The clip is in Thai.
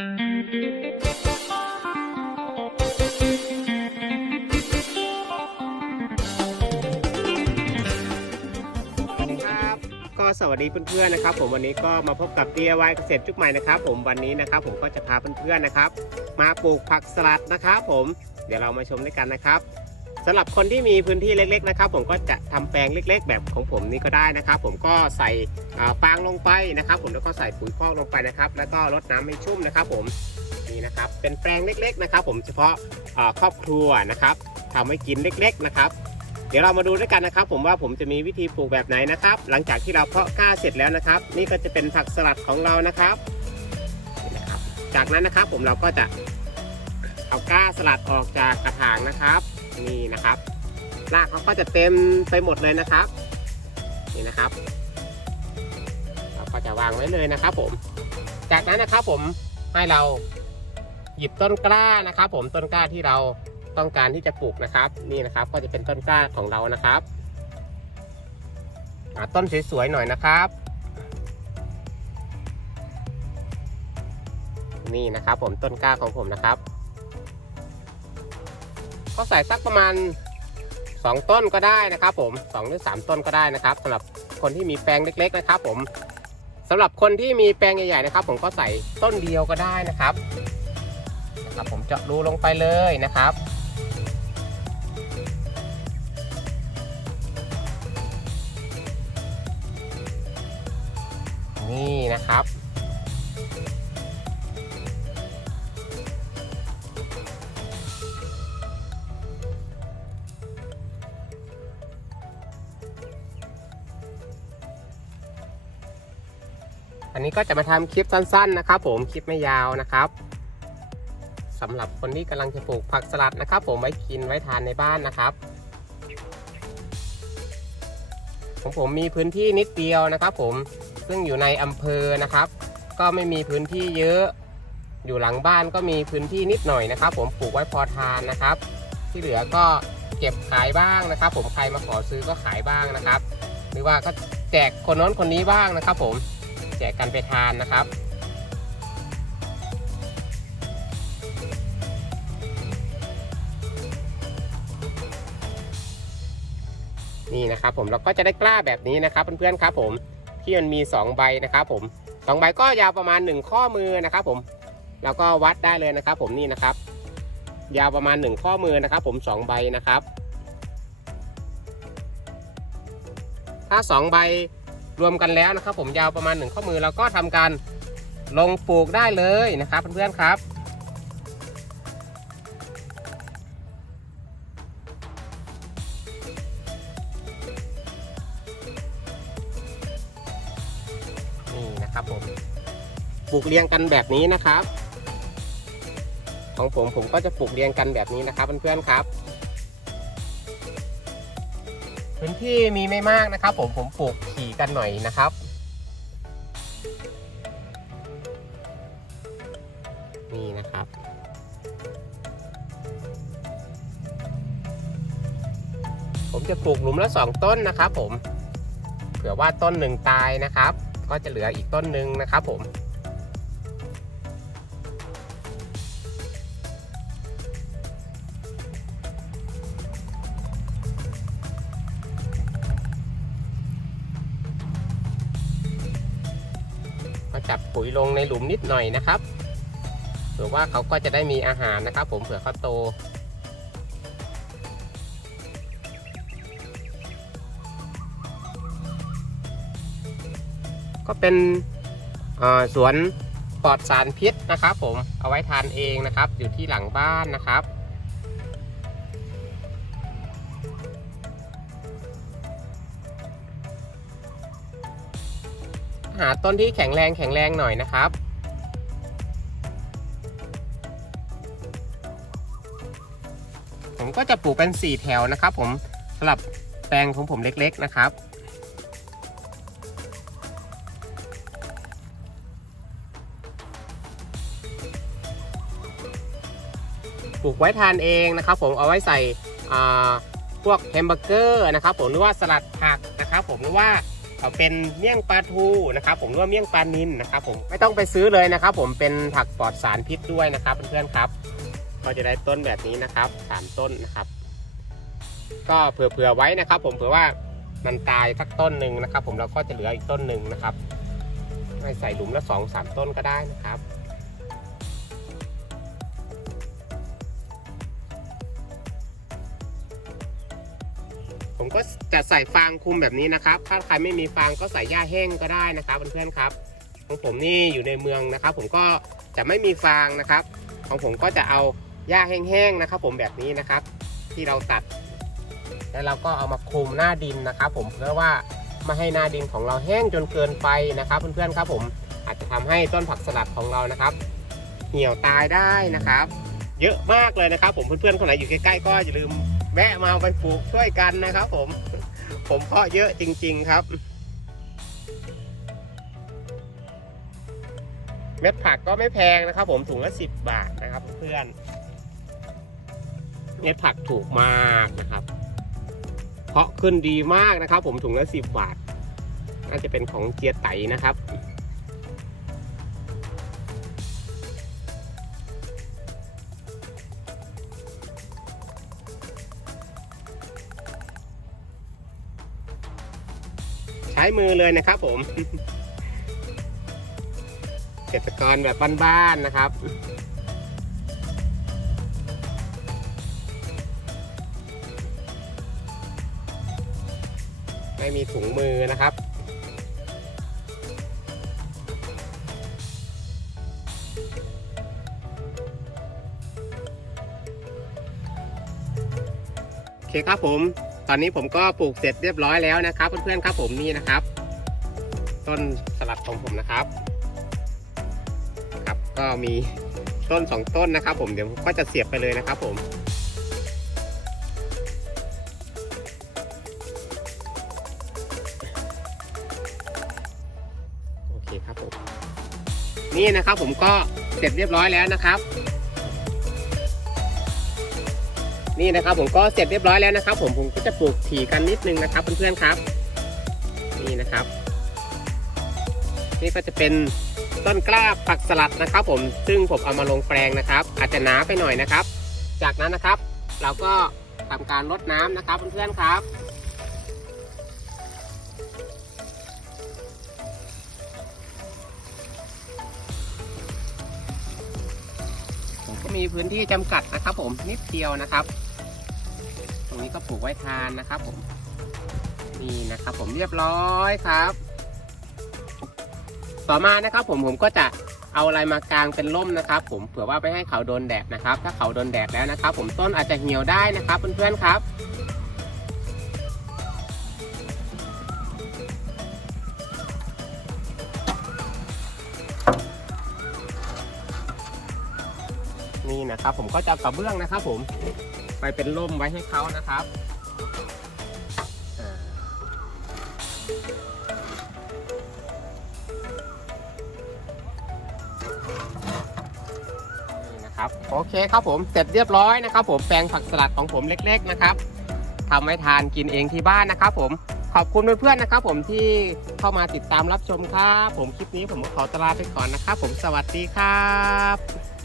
ก็สวัสดีเพื่อนๆนะครับ ผมวันนี้ก็มาพบกับ DIY เกษตรจุกใหม่นะครับ ผมวันนี้นะครับ ผมก็จะพาเพื่อนๆนะครับ มาปลูกผักสลัดนะครับ ผมเดี๋ยวเรามาชมด้วยกันนะครับ สำหรับคนที่มีพื้นที่เล็กๆนะครับ ผมก็จะทำแปลงเล็ก ๆ แบบของผมนี่ก็ได้นะครับ ผมก็ใส่ฟางลงไปนะครับ ผมแล้วก็ใส่ปุ๋ยคอกลงไปนะครับ แล้วก็รดน้ำให้ชุ่มนะครับ ผมนี่นะครับ เป็นแปลงเล็ก ๆนะครับ ผมเฉพาะครอบครัวนะครับทำให้กินเล็ก ๆนะครับ เดี๋ยวเรามาดูด้วยกันนะครับ ผมว่าผมจะมีวิธีปลูกแบบไหนนะครับ หลังจากที่เราเพาะกล้าเสร็จแล้วนะครับ นี่ก็จะเป็นผักสลัดของเรานะครับนี่นะครับจากนั้นนะครับ ผมเราก็จะเอาก้าสลัดออกจากกระถางนะครับ นี่นะครับรากเขาก็จะเต็มไปหมดเลยนะครับ นี่นะครับเราก็จะวางไว้เลยนะครับ ผม จากนั้นนะครับผมให้เราหยิบต้นกล้านะครับ ผมต้นกล้าที่เราต้องการที่จะปลูกนะครับ นี่นะครับ ก็จะเป็นต้นกล้าของเรานะครับอ่าต้นสวยๆหน่อยนะครับ นี่นะครับ ผมต้นกล้าของผมนะครับ ก็ใส่สักประมาณ 2 ต้นก็ได้นะครับ ผม2หรือ 3 ต้นก็ได้นะครับสำหรับคนที่มีแปลงเล็ก ๆ นะครับ ผมสำหรับคนที่มีแปลงใหญ่ๆนะครับ ผมก็ใส่ต้นเดียวก็ได้นะครับนะครับ ผมเจาะรูลงไปเลยนะครับนี่นะครับ อันนี้ก็จะมาทำคลิปสั้นๆนะครับ ผมคลิปไม่ยาวนะครับสำหรับคนที่กำลังจะปลูกผักสลัดนะครับ ผมไว้กินไว้ทานในบ้านนะครับของผมมีพื้นที่นิดเดียวนะครับ ผมซึ่งอยู่ในอำเภอนะครับ ก็ไม่มีพื้นที่เยอะ อยู่หลังบ้านก็มีพื้นที่นิดหน่อยนะครับ ผมปลูกไว้พอทานนะครับ ที่เหลือก็เก็บขายบ้างนะครับ ผมใครมาขอซื้อก็ขายบ้างนะครับ หรือว่าก็แจกคนน้นคนนี้บ้างนะครับ ผม แจกกันไปทานนะครับ นี่นะครับผมเราก็จะได้กล้าแบบนี้นะครับเพื่อนๆครับผมที่มันมี 2 ใบนะครับผมสองใบก็ยาวประมาณ 1 ข้อมือนะครับผมแล้วก็วัดได้เลยนะครับ ผมนี่นะครับ ยาวประมาณ 1 ข้อมือนะครับ ผม2ใบนะครับ ถ้า 2 ใบ รวมกันแล้วนะครับ ผมยาวประมาณ 1 ข้อมือเราก็ทำการลงปลูกได้เลยนะครับเพื่อนๆครับนี่นะครับผมปลูกเรียงกันแบบนี้นะครับ ของผมผมก็จะปลูกเรียงกันแบบนี้นะครับเพื่อนๆครับ พื้นที่มีไม่มากนะครับ ผมผมปลูกขี่กันหน่อยนะครับ นี่นะครับ ผมจะปลูกหลุมละสองต้นนะครับ ผมเผื่อว่าต้นหนึ่งตายนะครับ ก็จะเหลืออีกต้นหนึ่งนะครับ ผม ก็จับปุ๋ยลงในหลุมนิดหน่อยนะครับเผื่อว่าเขาก็จะได้มีอาหารนะครับ ผมเผื่อเขาโตก็เป็นสวนปลอดสารพิษนะครับ ผมเอาไว้ทานเองนะครับ อยู่ที่หลังบ้านนะครับ หาต้นที่แข็งแรงแข็งแรงหน่อยนะครับ ผมก็จะปลูกเป็น 4 แถวนะครับผมสำหรับแปลงของผมเล็กๆนะครับปลูกไว้ทานเองนะครับผมเอาไว้ใส่พวกแฮมเบอร์เกอร์นะครับผมหรือว่าสลัดผักนะครับผมหรือว่า เอาเป็นเมี่ยงปลาทูนะครับผมหรือว่าเมี่ยงปลานินนะครับผมไม่ต้องไปซื้อเลยนะครับ ผมเป็นผักปลอดสารพิษด้วยนะครับเพื่อนๆครับก็จะได้ต้นแบบนี้นะครับสามต้นนะครับ ก็เผื่อๆไว้นะครับ ผมเผื่อว่ามันตายสักต้นหนึ่งนะครับ ผมเราก็จะเหลืออีกต้นหนึ่งนะครับให้ใส่หลุมละสองสามต้นก็ได้นะครับ ผมก็จะใส่ฟางคุมแบบนี้นะครับ ถ้าใครไม่มีฟางก็ใส่หญ้าแห้งก็ได้นะครับเพื่อนๆครับ ของผมนี่อยู่ในเมืองนะครับ ผมก็จะไม่มีฟางนะครับ ของผมก็จะเอาหญ้าแห้งๆนะครับ ผมแบบนี้นะครับ ที่เราตัด แล้วเราก็เอามาคลุมหน้าดินนะครับ ผมเพื่อว่าไม่ให้หน้าดินของเราแห้งจนเกินไปนะครับ เพื่อนๆครับ ผมอาจจะทำให้ต้นผักสลัดของเรานะครับ เหี่ยวตายได้นะครับ เยอะมากเลยนะครับ ผมเพื่อนๆคนไหนอยู่ใกล้ๆก็อย่าลืม แวะมาเอาไปปลูกช่วยกันนะครับ ผม ผมเพาะเยอะจริง ๆครับ เม็ดผักก็ไม่แพงนะครับ ผมถุงละสิบบาทนะครับ เพื่อนเม็ดผักถูกมากนะครับ เพาะขึ้นดีมากนะครับ ผมถุงละสิบบาทน่าจะเป็นของเจียไตนะครับ ใช้มือเลยนะครับ ผมเกษตรกรแบบบ้านๆนะครับไม่มีถุงมือนะครับโอเคครับผม ตอนนี้ผมก็ปลูกเสร็จเรียบร้อยแล้วนะครับ เพื่อนๆครับผมนี่นะครับ ต้นสลัดของผมนะครับ ครับก็มีต้นสองต้นนะครับ ผมเดี๋ยวก็จะเสียบไปเลยนะครับ ผมโอเคครับผมนี่นะครับ ผมก็เสร็จเรียบร้อยแล้วนะครับ นี่นะครับผมก็เสร็จเรียบร้อยแล้วนะครับ ผมผมก็จะปลูกถี่กันนิดนึงนะครับเพื่อนๆครับ นี่นะครับ นี่ก็จะเป็นต้นกล้าผักสลัดนะครับ ผมซึ่งผมเอามาลงแปลงนะครับ อาจจะหนาไปหน่อยนะครับ จากนั้นนะครับ เราก็ทำการรดน้ำนะครับเพื่อนๆครับผมก็มีพื้นที่จำกัดนะครับ ผมนิดเดียวนะครับ รงนี้ก็ปลูกไว้ทานนะครับผมนี่นะครับผมเรียบร้อยครับ ต่อมานะครับผมผมก็จะเอาอะไรมากางเป็นร่มนะครับ ผมเผื่อว่าไปให้เขาโดนแดดนะครับ ถ้าเขาโดนแดดแล้วนะครับ ผมต้นอาจจะเหี่ยวได้นะครับเพื่อนๆครับนี่นะครับผมก็จะกระเบื้องนะครับผม ไปเป็นร่มไว้ให้เขานะครับนี่นะครับโอเคครับผมเสร็จเรียบร้อยนะครับ ผมแปลงผักสลัดของผมเล็ก ๆนะครับทำไว้ทานกินเองที่บ้านนะครับ ผมขอบคุณเพื่อนๆนะครับ ผมที่เข้ามาติดตามรับชมครับผมคลิปนี้ผมขอตลาไปก่อนนะครับ ผมสวัสดีครับ